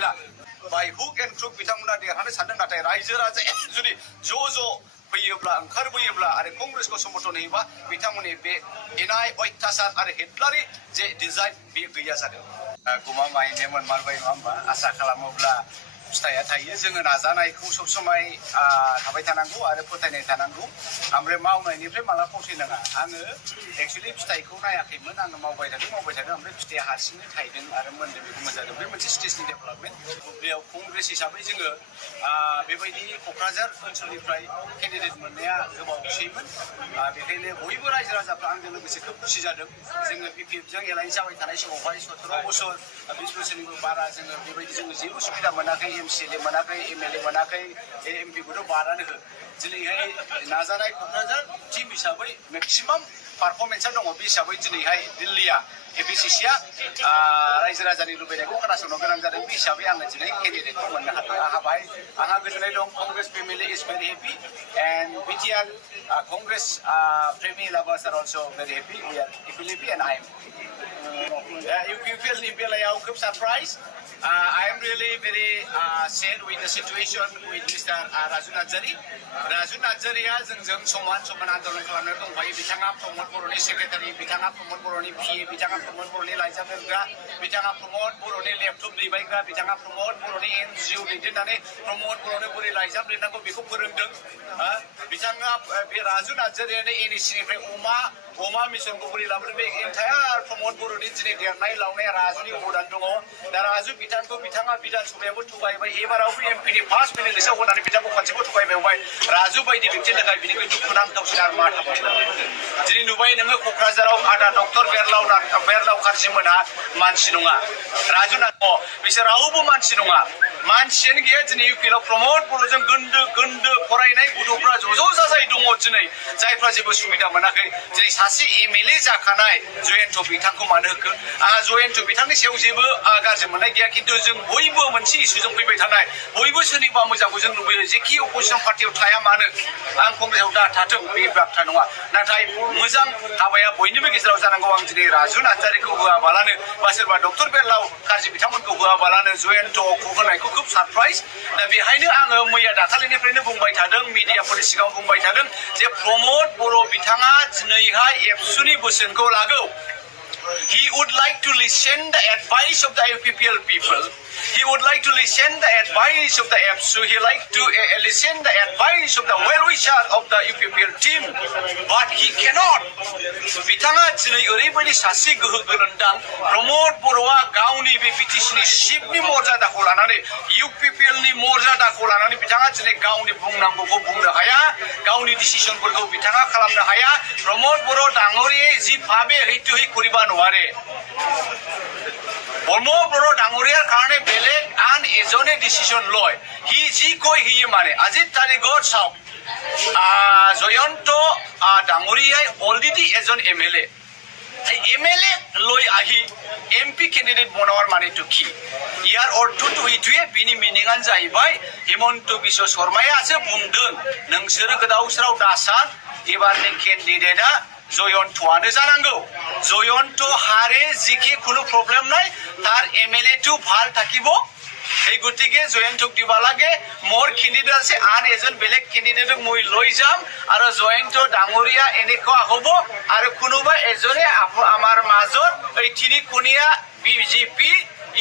गैला by hook and crook बिथांमोना देरहानो सानदों नाथाय रायजो राजाया जुदि ज' फैयोब्ला ओंखारबोयोब्ला आरो कंग्रेसखौ समर्थन होयोबा बिथांमोननि बे इनाय अयथासार आरो हेटलारि जे डिजाइन बे गैया जादों गमामायैनो मोनमारबाय नङा होमबा आसा खालामोब्ला फिथाइया थायो जोङो नाजानायखौ सब समाय थाबाय थानांगौ आरो फोथायनाय थानांगौ ओमफ्राय मावनायनिफ्राय माला फसैनाङा आङो एक्चुअलि फिथाइखौ नायाखैमोन आङो मावबाय थादों ओमफ्राय फिथाइया हारसिंनो थायदों आरो मोनदों बेखौ मोनजादों बे मोनसे स्टेजनि डेभेलपमेन्ट बेयाव कंग्रेस हिसाबै जोङो बेबायदि क'क्राझार ओनसोलनिफ्राय केन्डिडेट मोननाया गोबावसैमोन बेखायनो बयबो रायजो राजाफ्रा आंजों लोगोसे खोब खुसि जादों जोङो BPFजों एलायन्स जाबाय थानाय समावहाय 17 बोसोर 20 बोसोरनिबो बारा जोङो बेबायदि जोङो जेबो सुबिदा मोनाखै MCLA मोनाखै MLA मोनाखै MP खौथ' बादानो हो दिनैहाय नाजानाय क'क्राझार टीम हिसाबै मेक्सिमाम पारफरमेन्सआ दङ बे हिसाबै दिनैहाय दिल्लीया APCCआ रायजो राजानि लुबैनायखौ खोनासंनो गोनां जादों बे हिसाबै आङो दिनै केन्डिडेटखौ मोननो हादों आंहा गोजोननाय दं Congress family is very happy and BTR Congress प्रेमि lovers are also very happy we are equally happy and I am UPPL नि बेलायाव खोब surprise I am really very sad with the situation with Mr. Raju Nadzari. Raju Nadzariया जोंजों समान आन्दोलन खालामनो दंफायो बिथाङा प्रमद बर'नि सेक्रेटारि बिथाङा प्रमद बर'नि PA बिथाङा प्रमद बर'नि लाइजाम लिरग्रा बिथाङा प्रमद बर'नि लेपटप दैबायग्रा बिथाङा प्रमद बर'नि NGO दैदेननानै प्रमद बर'नो बोरै लाइजाम लिरनांगौ बेखौ फोरोंदों बिथाङा बे राजु नार्जारियानो NEC निफ्राय अमा मिशनखौ बोरै लाबोदों बे एन्टायार प्रमद बर'नि दिनै देरनाय लावनाया राजुनि अबदान दङ दा राजु बिथाङा बिधान सभायावबो थगायबाय एबारावबो MP नि फार्स्ट मेल लिस्टआव होनानै बिथांखौ खनसेबो थगायबाय राजु बायदि व्यक्तिनि थाखाय बिनिख्रुइ दुखुनांथावसिन आरो मा थाबावगोन दिनै नुबाय नोङो क'क्राझाराव आदा डक्टर बेरलाव खारजिमोनहा मानसि नङा राजु बिसोर रावबो मानसि नङा मानसियानो गैया दिनै UPPLआव प्रमद बर'जों गोन्दो फरायनाय गथ'फ्रा ज' जाजाय दङ दिनै जायफ्रा जेबो सुबिदा मोनाखै दिनै सासे MLA जाखानाय जयन्त बिथांखौ मानो होखो आंहा जयन्त बिथांनि सायाव जेबो गाज्रि मोननाय गैया खिन्थु जों बयबो मोनसे इस्युजों फैबाय थानाय बयबो सोरनिबा मोजांखौ जों लुबैयो जेखि अपोजिसन पार्टियाव थाया मानो आं कंग्रेसआव दा थाथों बे बाथ्रा नङा नाथाय मोजां हाबाया बयनिबो गेजेराव जानांगौ आं दिनै राजु नार्जारिखौ होआबालानो बा सोरबा डक्टर बेरलाव खारजि बिथांमोनखौ होआबालानो जयन्तखौ होनायखौ खोब सारप्राइज दा बेहायनो आङो मैया दाखालिनिफ्रायनो बुंबाय थादों मिडियाफोरनि सिगाङाव बुंबाय थादों जे प्रमद बर' बिथाङा दिनैहाय एबसुनि बोसोनखौ लागौ He would like to listen the advice of the UPPL people. He would like to listen the advice of the APSU. He like to listen the advice of the well-wisher of the UPPL team. But he cannot. बिथाङा दिनै ओरैबायदि सासे गोहो गोनांदां प्रमद बर'आ गावनि बे BTCनि चिफनि मर्यादाखौ लानानै UPPL नि मर्यादाखौ लानानै बिथाङा दिनै गावनि बुंनांगौखौ बुंनो हाया गावनि डिसिसनफोरखौ बिथाङा खालामनो हाया प्रमद बर' डाঙৰীয়াই যি ভাবে সেইটোই কৰিব নোৱাৰে प्रमद बर' डाঙৰীয়াৰ কাৰণে বেলেগ আন এজনে ডিসিশন লয় হি যি কয় হিয়ে মানে আজিৰ তাৰিখত চাওক জয়ন্ত ডাঙৰীয়াই অলৰেডি এজন MLA MLA লৈ আহি MP কেন্ডিডেট বনোৱাৰ মানেটো কি ইয়াৰ অৰ্থটো এইটোৱে बिनि मिनिङानो जाहैबाय हिमन्त बिश्व शर्माया आसो बुंदों नोंसोरो गोदाव सोराव दासान एबारनि केन्डिडेटआ जयन्तआनो जानांगौ जयন্ত हारे जिखि কোনো प्रब्लेम নাই তার MLA টো ভাল থাকিব এই গতিকে জয়ন্তক দিব লাগে মোৰ কেন্ডিডেট আছে আন এজন বেলেগ কেন্ডিডেটক মই লৈ যাম আৰু জয়ন্ত ডাঙৰীয়া এনেকুৱা হ'ব আৰু কোনোবা এজনে আমাৰ মাজত এই তিনিকোণীয়া BJP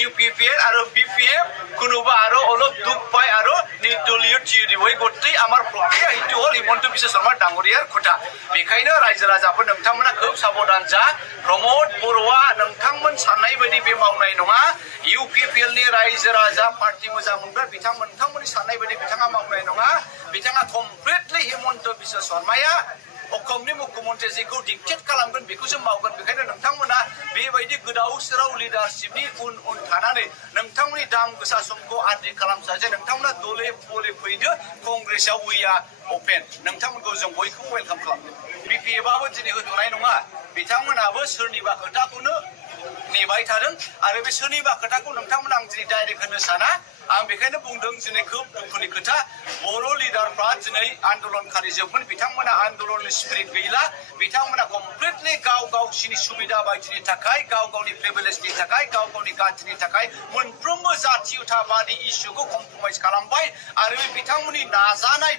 UPPL আৰু BPF কোনোবা আৰু অলপ দুখ পায় আৰু নিৰ্দলীয় থিয় দিবই গোটেই আমাৰ প্ৰক্ৰিয়া এইটো হ'ল হিমন্ত বিশ্ব শৰ্মা ডাঙৰীয়াৰ কথা बेखायनो रायजो राजाफोर नोंथांमोना खोब साबधान जा प्रमद बर'आ नोंथांमोन साननाय बायदि बे मावनाय नङा UPPL नि रायजो राजा पार्टी मोजां मोनग्रा नोंथांमोननि साननाय बायदि बिथाङा मावनाय नङा बिथाङा कमप्लिटलि हिमন্ত বিশ্ব शर्माया अखमनि मुख्यमन्त्री जेखौ डिक्टेट खालामगोन बेखौसो मावगोन बेखायनो नोंथांमोना बेबायदि गोदाव सोराव लिडारशिपनि उन थानानै नोंथांमोननि दाम गोसा समखौ आद्रि खालामजासे नोंथांमोना दले बले फैदो कंग्रेसआव वी आर अपेन नोंथांमोनखौ जों बयखौबो वेलकाम खालामदों BPFआबो दिनै होथ'नाय नङा बिथांमोनाबो सोरनिबा खोथाखौनो नेबाय थादों आरो बे सोरनिबा खोथाखौ नोंथांमोना आं दिनै डाइरेक्ट होनो साना आं बेखायनो बुंदों दिनै खोब दुखुनि खोथा बर' लिडारफ्रा दिनै आन्दलनखारि जोबमोन बिथांमोना आन्दलननि स्पिरिट गैला बिथांमोना कमप्लिटलि गाव गावसिनि सुबिदा बायदिनि थाखाय गाव गावनि प्रिभिलेजनि थाखाय गाव गावनि गाज्रिनि थाखाय मोनफ्रोमबो जातीयताबादि इस्युखौ कमप्रमाइज खालामबाय आरो बे बिथांमोननि नाजानाय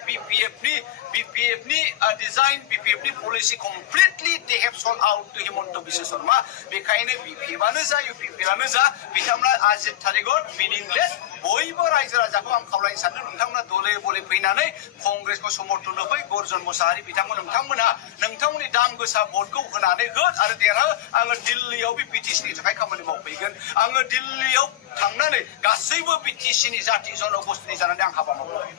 BPFनि डिजाइन BPFनि policy completely they have sold out to Himanta Biswa Sarma बेखायनो BPFआनो जा UPPLआनो जा बिथांमोना आजि थारिखआव मिनिंलेस बयबो रायजो राजाखौ आं खावलायनो सानदों नोंथांमोना दले बले फैनानै कंग्रेसखौ समर्थन होफै गर्जन मसाहारि नोंथांमोना नोंथांमोननि दाम गोसा भटखौ होनानै हो आरो देरहा आङो दिल्लीयाव बे BTCनि थाखाय खामानि मावफैगोन आङो दिल्लीयाव थांनानै गासैबो BTCनि जाति जनगोष्ठीनि जानानै आं हाबा मावगोन